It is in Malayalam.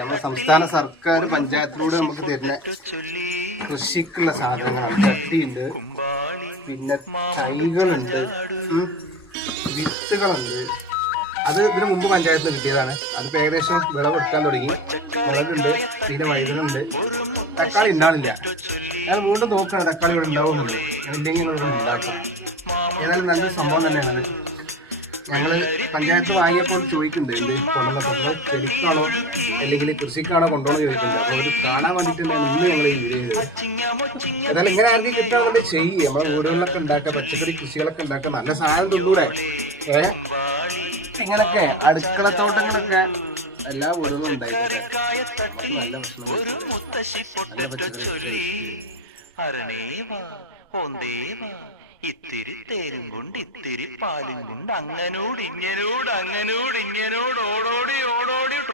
നമ്മുടെ സംസ്ഥാന സർക്കാർ പഞ്ചായത്തിലൂടെ നമുക്ക് തരുന്ന കൃഷിക്കുള്ള സാധനങ്ങളാണ്. ചട്ടിയുണ്ട്, പിന്നെ തൈകളുണ്ട്, വിത്തുകളുണ്ട്. അത് ഇതിനു മുമ്പ് പഞ്ചായത്തിൽ നിന്ന് കിട്ടിയതാണ്. അതിപ്പോൾ ഏകദേശം വിളവെടുക്കാൻ തുടങ്ങി. മുളകുണ്ട്, പിന്നെ വഴുതനുണ്ട്. തക്കാളി ഉണ്ടാവില്ല. ഞാൻ വീണ്ടും നോക്കുകയാണ് തക്കാളി ഇവിടെ ഉണ്ടാവുന്നുണ്ട്. ഇല്ലെങ്കിൽ ഇവിടെ ഉണ്ടാക്കും. ഏതായാലും നല്ലൊരു സംഭവം തന്നെയാണ്. ഞങ്ങൾ പഞ്ചായത്ത് വാങ്ങിയപ്പോൾ ചോദിക്കുന്നുണ്ട് എന്ത് കൊണ്ടുവന്നപ്പോൾ ചെടിക്കാണോ അല്ലെങ്കിൽ കൃഷിക്കാണോ കൊണ്ടുപോകണം ചോദിക്കുന്നുണ്ട്. അപ്പോൾ ഒരു കാണാൻ വേണ്ടിയിട്ടാണ് ഇന്ന് ഞങ്ങൾ ഈ വീഡിയോ ചെയ്തത്. ഏതായാലും ഇങ്ങനെ ആർക്കും കിട്ടാൻ ചെയ്യുക. നമ്മളെ വീടുകളിലൊക്കെ ഉണ്ടാക്കുക, പച്ചക്കറി കൃഷികളൊക്കെ ഉണ്ടാക്കുക, നല്ല സാധനം തിന്നൂടെ. ഇങ്ങനൊക്കെ അടുക്കളത്തോട്ടങ്ങളൊക്കെ എല്ലാ വീടുകളും ഉണ്ടായിക്കോട്ടെ. നമുക്ക് നല്ല ഭക്ഷണം, നല്ല പച്ചക്കറി. ഇത്തിരി തേരും കൊണ്ട് ഇത്തിരി പാലും കൊണ്ട് അങ്ങനോട് ഇങ്ങനോട് ഓടോടി